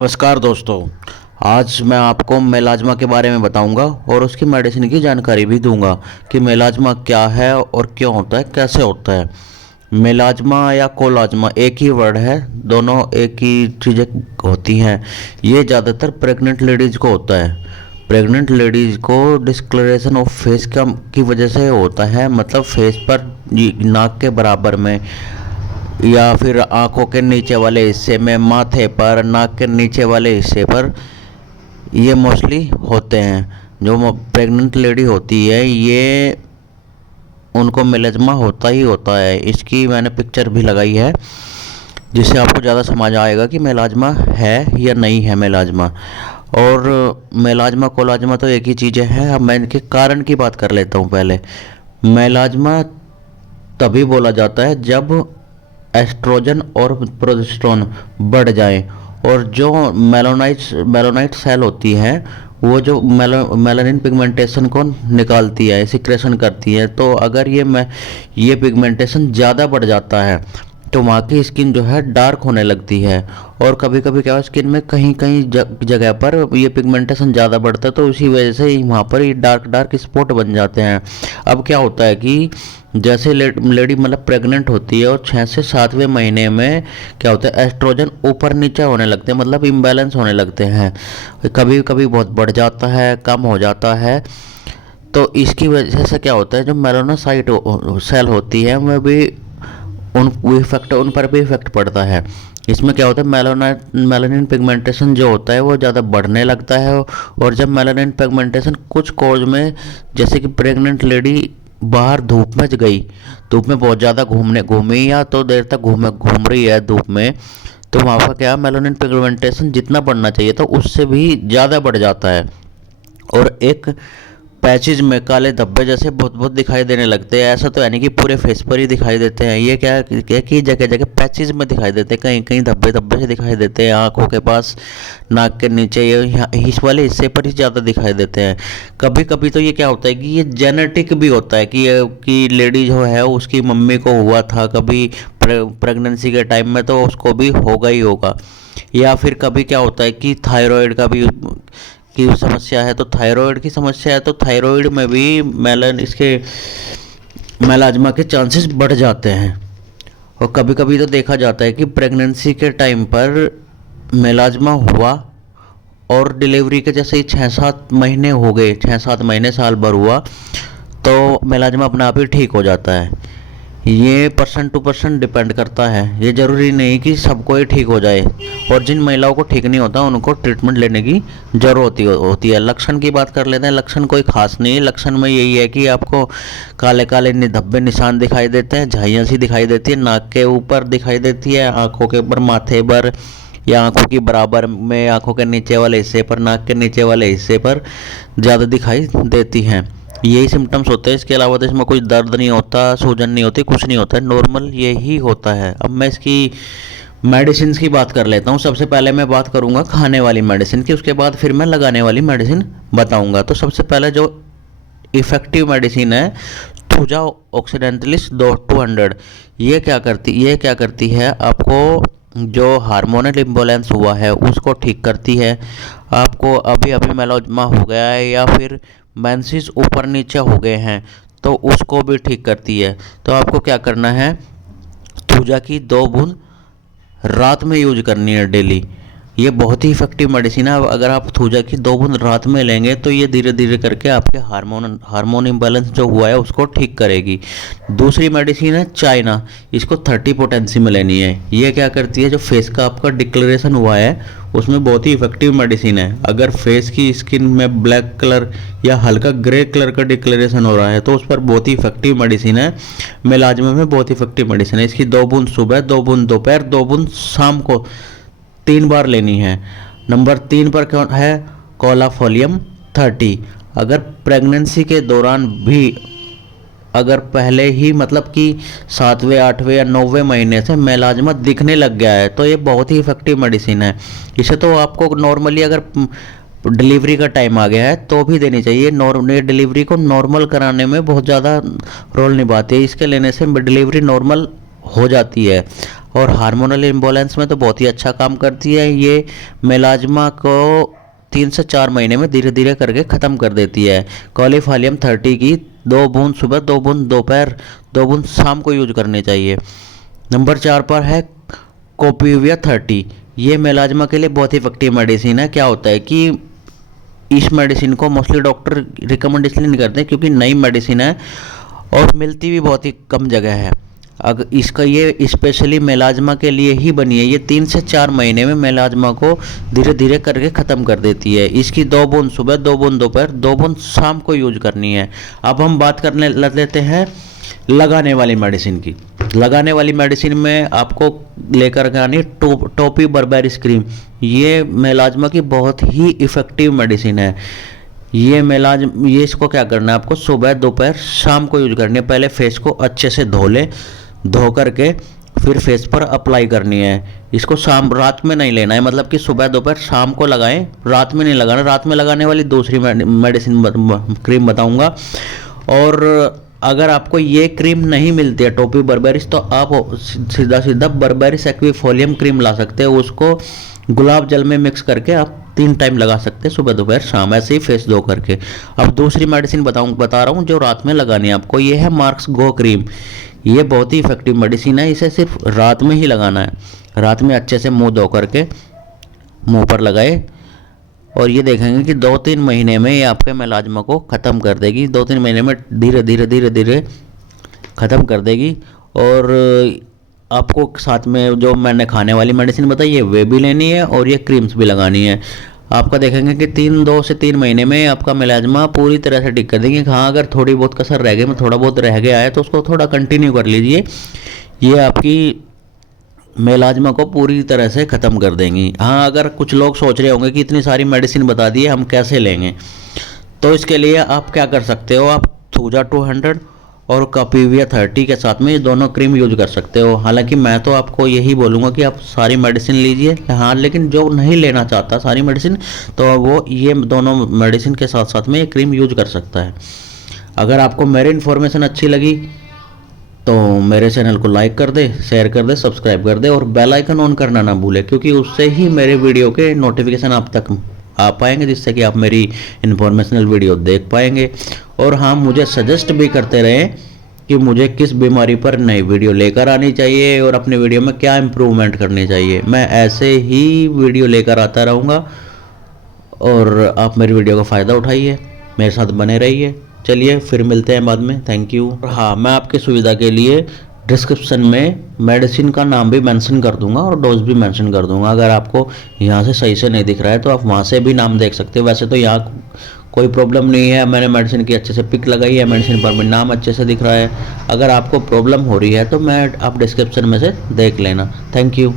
नमस्कार दोस्तों। आज मैं आपको मेलाज्मा के बारे में बताऊंगा और उसकी मेडिसिन की जानकारी भी दूंगा कि मेलाज्मा क्या है और क्यों होता है, कैसे होता है। मेलाज्मा या कोलाज्मा एक ही वर्ड है, दोनों एक ही चीज़ें होती हैं। ये ज़्यादातर प्रेग्नेंट लेडीज़ को होता है। प्रेग्नेंट लेडीज़ को डिस्कलरेशन ऑफ फेस की वजह से होता है, मतलब फेस पर नाक के बराबर में या फिर आंखों के नीचे वाले हिस्से में, माथे पर, नाक के नीचे वाले हिस्से पर ये मोस्टली होते हैं। जो प्रेग्नेंट लेडी होती है ये उनको मेलाज्मा होता ही होता है। इसकी मैंने पिक्चर भी लगाई है जिससे आपको ज़्यादा समझ आएगा कि मेलाज्मा है या नहीं है मेलाज्मा। और मेलाज्मा कोलाज्मा तो एक ही चीज़ें हैं। अब मैं इनके कारण की बात कर लेता हूँ पहले। मेलाज्मा तभी बोला जाता है जब एस्ट्रोजन और प्रोजेस्टेरोन बढ़ जाए और जो मेलानाइट सेल होती है वो जो मेलानिन पिगमेंटेशन को निकालती है, सिक्रेशन करती है। तो अगर ये पिगमेंटेशन ज़्यादा बढ़ जाता है तो वहाँ की स्किन जो है डार्क होने लगती है। और कभी कभी क्या है, स्किन में कहीं कहीं जगह पर ये पिगमेंटेशन ज़्यादा बढ़ता है तो उसी वजह से वहाँ पर ये डार्क स्पॉट बन जाते हैं। अब क्या होता है कि जैसे लेडी मतलब प्रेग्नेंट होती है और 6 से 7वें महीने में क्या होता है, एस्ट्रोजन ऊपर नीचे होने लगते हैं, मतलब इम्बैलेंस होने लगते हैं। कभी कभी बहुत बढ़ जाता है, कम हो जाता है। तो इसकी वजह से क्या होता है, जो मेलानोसाइट सेल होती है वह भी उन पर भी इफेक्ट पड़ता है। इसमें क्या होता है, मेलानिन पिगमेंटेशन जो होता है वो ज़्यादा बढ़ने लगता है। और जब मेलानिन पिगमेंटेशन कुछ कॉज में, जैसे कि प्रेग्नेंट लेडी बाहर धूप में गई, धूप में बहुत ज़्यादा घूमी या तो देर तक घूम रही है धूप में, तो वहाँ पर क्या, मेलानिन पिगमेंटेशन जितना बढ़ना चाहिए तो उससे भी ज़्यादा बढ़ जाता है। और एक पैचेज में काले धब्बे जैसे बहुत बहुत दिखाई देने लगते हैं। ऐसा तो यानी कि पूरे फेस पर ही दिखाई देते हैं, ये क्या है कि जगह जगह पैचेज में दिखाई देते हैं, कहीं कहीं धब्बे धब्बे से दिखाई देते हैं, आंखों के पास, नाक के नीचे, ये इस वाले हिस्से पर ही ज़्यादा दिखाई देते हैं। कभी कभी तो ये क्या होता है कि ये जेनेटिक भी होता है कि लेडी जो है उसकी मम्मी को हुआ था कभी प्रेगनेंसी के टाइम में तो उसको भी होगा ही होगा। या फिर कभी क्या होता है कि थायराइड का भी की समस्या है, तो थायराइड की समस्या है तो थायराइड में भी इसके मेलाज्मा के चांसेस बढ़ जाते हैं। और कभी कभी तो देखा जाता है कि प्रेगनेंसी के टाइम पर मेलाज्मा हुआ और डिलीवरी के जैसे ही 6-7 महीने हो गए, 6-7 महीने साल भर हुआ तो मेलाज्मा अपने आप ही ठीक हो जाता है। ये पर्सन टू पर्सन डिपेंड करता है, ये ज़रूरी नहीं कि सबको ही ठीक हो जाए। और जिन महिलाओं को ठीक नहीं होता उनको ट्रीटमेंट लेने की ज़रूरत होती है। लक्षण की बात कर लेते हैं। लक्षण कोई खास नहीं है। लक्षण में यही है कि आपको काले काले धब्बे निशान दिखाई देते हैं, झाइयाँ सी दिखाई देती है, नाक के ऊपर दिखाई देती है, आँखों के ऊपर, माथे पर या आंखों की बराबर में, आंखों के नीचे वाले हिस्से पर, नाक के नीचे वाले हिस्से पर ज़्यादा दिखाई देती हैं। यही सिम्टम्स होते हैं। इसके अलावा तो इसमें कोई दर्द नहीं होता, सूजन नहीं होती, कुछ नहीं होता है, नॉर्मल यही होता है। अब मैं इसकी मेडिसिन की बात कर लेता हूँ। सबसे पहले मैं बात करूँगा खाने वाली मेडिसिन की, उसके बाद फिर मैं लगाने वाली मेडिसिन बताऊँगा। तो सबसे पहले जो इफ़ेक्टिव मेडिसिन है थूजा ऑक्सीडेंटलिस 200, ये क्या करती है, आपको जो हार्मोनल इम्बैलेंस हुआ है उसको ठीक करती है। आपको अभी अभी मेलाज्मा हो गया है या फिर मेंसेस ऊपर नीचे हो गए हैं तो उसको भी ठीक करती है। तो आपको क्या करना है, थूजा की 2 बूंद रात में यूज करनी है डेली। ये बहुत ही इफेक्टिव मेडिसिन है। अगर आप थूजा की 2 बूंद रात में लेंगे तो ये धीरे धीरे करके आपके हार्मोन इम्बैलेंस जो हुआ है उसको ठीक करेगी। दूसरी मेडिसिन है चाइना, इसको 30 पोटेंसी में लेनी है। ये क्या करती है, जो फेस का आपका डिक्लेरेशन हुआ है उसमें बहुत ही इफेक्टिव मेडिसिन है। अगर फेस की स्किन में ब्लैक कलर या हल्का ग्रे कलर का डिक्लेरेशन हो रहा है तो उस पर बहुत ही इफेक्टिव मेडिसिन है। मेलाज्मा में बहुत ही इफेक्टिव मेडिसिन है। इसकी 2 बूंद सुबह, 2 बूंद दोपहर, 2 बूंद शाम को 3 बार लेनी है। नंबर 3 पर कौन है, कोलाफोलियम 30। अगर प्रेगनेंसी के दौरान भी, अगर पहले ही मतलब कि 7वें 8वें या 9वें महीने से मेलाज्मा दिखने लग गया है तो ये बहुत ही इफेक्टिव मेडिसिन है। इसे तो आपको नॉर्मली अगर डिलीवरी का टाइम आ गया है तो भी देनी चाहिए। डिलीवरी को नॉर्मल कराने में बहुत ज़्यादा रोल निभाती है। इसके लेने से डिलीवरी नॉर्मल हो जाती है। और हार्मोनल इम्बैलेंस में तो बहुत ही अच्छा काम करती है। ये मेलाज्मा को 3 से 4 महीने में धीरे धीरे करके ख़त्म कर देती है। कॉलीफॉलियम 30 की 2 बूंद सुबह, 2 बूंद दोपहर, 2 बूंद शाम को यूज करनी चाहिए। नंबर 4 पर है कोपीविया 30। ये मेलाज्मा के लिए बहुत ही इफेक्टिव मेडिसिन है। क्या होता है कि इस मेडिसिन को मोस्टली डॉक्टर रिकमेंडेशन नहीं करते क्योंकि नई मेडिसिन है और मिलती भी बहुत ही कम जगह है। अगर इसका ये स्पेशली मेलाज्मा के लिए ही बनी है। ये 3 से 4 महीने में मेलाज्मा को धीरे धीरे करके ख़त्म कर देती है। इसकी 2 बूंद सुबह, 2 बूंद दोपहर, 2 बूंद शाम को यूज करनी है। अब हम बात करने लग लेते हैं लगाने वाली मेडिसिन की। लगाने वाली मेडिसिन में आपको लेकर के आनी टोपी बर्बेरिस क्रीम। ये मेलाज्मा की बहुत ही इफ़ेक्टिव मेडिसिन है। ये इसको क्या करना है, आपको सुबह दोपहर शाम को यूज करनी है। पहले फेस को अच्छे से धो ले, धो करके फिर फेस पर अप्लाई करनी है। इसको शाम रात में नहीं लेना है, मतलब कि सुबह दोपहर शाम को लगाएं, रात में नहीं लगाना। रात में लगाने वाली दूसरी मेडिसिन क्रीम बताऊंगा। और अगर आपको ये क्रीम नहीं मिलती है टोपी बर्बेरिस, तो आप सीधा बर्बेरिस एक्विफोलियम क्रीम ला सकते हो। उसको गुलाब जल में मिक्स करके आप 3 टाइम लगा सकते हैं, सुबह दोपहर शाम, ऐसे ही फेस धो करके। अब दूसरी मेडिसिन बता रहा हूँ जो रात में लगानी है आपको। ये है मार्क्स गो क्रीम। ये बहुत ही इफेक्टिव मेडिसिन है। इसे सिर्फ रात में ही लगाना है। रात में अच्छे से मुंह धो करके मुंह पर लगाए और ये देखेंगे कि 2-3 महीने में ये आपके मेलाज्मा को ख़त्म कर देगी। 2-3 महीने में धीरे धीरे ख़त्म कर देगी। और आपको साथ में जो मैंने खाने वाली मेडिसिन बताई है वे भी लेनी है और ये क्रीम्स भी लगानी है। आपका देखेंगे कि 2 से 3 महीने में आपका मेलाज्मा पूरी तरह से ठीक कर देंगे। हाँ, अगर थोड़ी बहुत कसर रह गई में थोड़ा बहुत रह गया है तो उसको थोड़ा कंटिन्यू कर लीजिए। ये आपकी मेलाज्मा को पूरी तरह से ख़त्म कर देंगी। हाँ, अगर कुछ लोग सोच रहे होंगे कि इतनी सारी मेडिसिन बता दी है हम कैसे लेंगे, तो इसके लिए आप क्या कर सकते हो, आप थूजा 200 और कपीविया 30 के साथ में ये दोनों क्रीम यूज कर सकते हो। हालांकि मैं तो आपको यही बोलूँगा कि आप सारी मेडिसिन लीजिए। हाँ, लेकिन जो नहीं लेना चाहता सारी मेडिसिन, तो वो ये दोनों मेडिसिन के साथ साथ में ये क्रीम यूज कर सकता है। अगर आपको मेरी इन्फॉर्मेशन अच्छी लगी तो मेरे चैनल को लाइक कर दे, शेयर कर दे, सब्सक्राइब कर दे और बेल आइकन ऑन करना ना भूले, क्योंकि उससे ही मेरे वीडियो के नोटिफिकेशन आप तक आ पाएंगे, जिससे कि आप मेरी इन्फॉर्मेशनल वीडियो देख पाएंगे। और हाँ, मुझे सजेस्ट भी करते रहें कि मुझे किस बीमारी पर नई वीडियो लेकर आनी चाहिए और अपने वीडियो में क्या इम्प्रूवमेंट करनी चाहिए। मैं ऐसे ही वीडियो लेकर आता रहूँगा और आप मेरी वीडियो का फ़ायदा उठाइए, मेरे साथ बने रहिए। चलिए फिर मिलते हैं बाद में। Thank you. हाँ, मैं आपकी सुविधा के लिए डिस्क्रिप्शन में मेडिसिन का नाम भी मेंशन कर दूंगा और डोज भी मेंशन कर दूंगा। अगर आपको यहाँ से सही से नहीं दिख रहा है तो आप वहाँ से भी नाम देख सकते हो। वैसे तो यहाँ कोई प्रॉब्लम नहीं है, मैंने मेडिसिन की अच्छे से पिक लगाई है, मेडिसिन पर भी नाम अच्छे से दिख रहा है। अगर आपको प्रॉब्लम हो रही है तो आप डिस्क्रिप्शन में से देख लेना। Thank you.